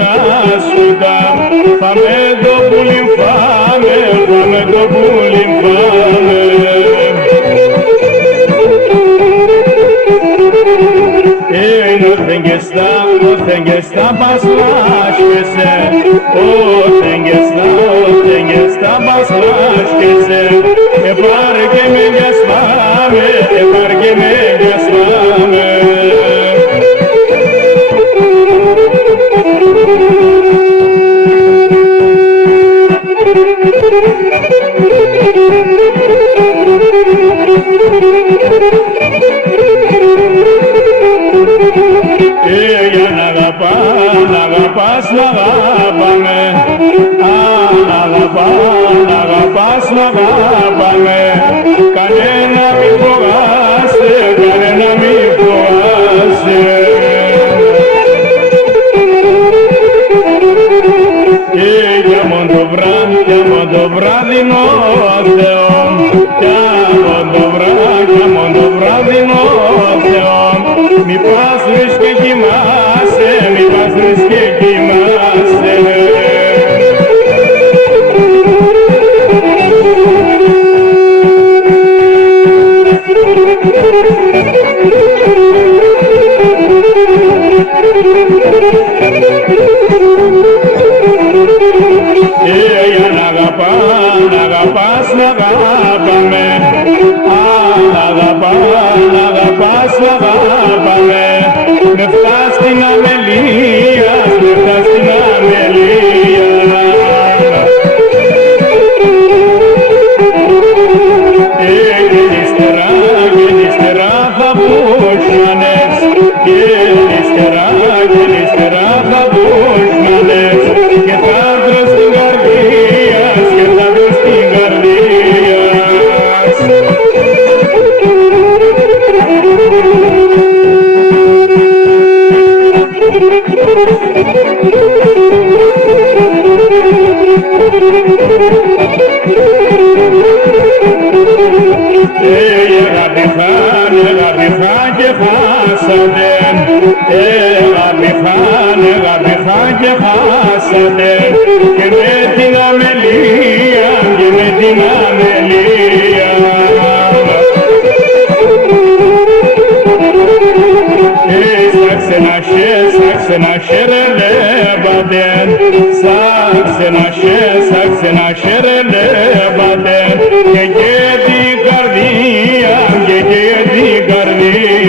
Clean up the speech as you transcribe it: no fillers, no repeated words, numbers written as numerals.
να σφιτά. Φάμε το πουλί, φάμε το πουλί, φάμε. Nothing gets stop us lash, nothing gets stop us lash, e pare che mi gasmame, e pare che mi gasmame. N'agapas, n'agapame, n'agapas, n'agapame, canena mi fogase, canena mi fogase. Chiamo dobra di notte, chiamo dobra di notte, mi passes che chiamasse, mi passes che chiamasse. N'agapas, n'agapame, n'agapas, n'agapame. Με φτάσει στην αμελία, με φτάσει στην αμελία. Και ύστερα θα πούσμανες, και ύστερα θα πούσμανες, και θα βρω στην καρδία, και θα βρω στην καρδία. Αγαπηθά και χάσατε, αγαπηθά και χάσατε, και με την αμελία, και με την αμελία. Σάξε ρελεύατε, σάξε ρελεύατε, και την καρδία, και την καρδία.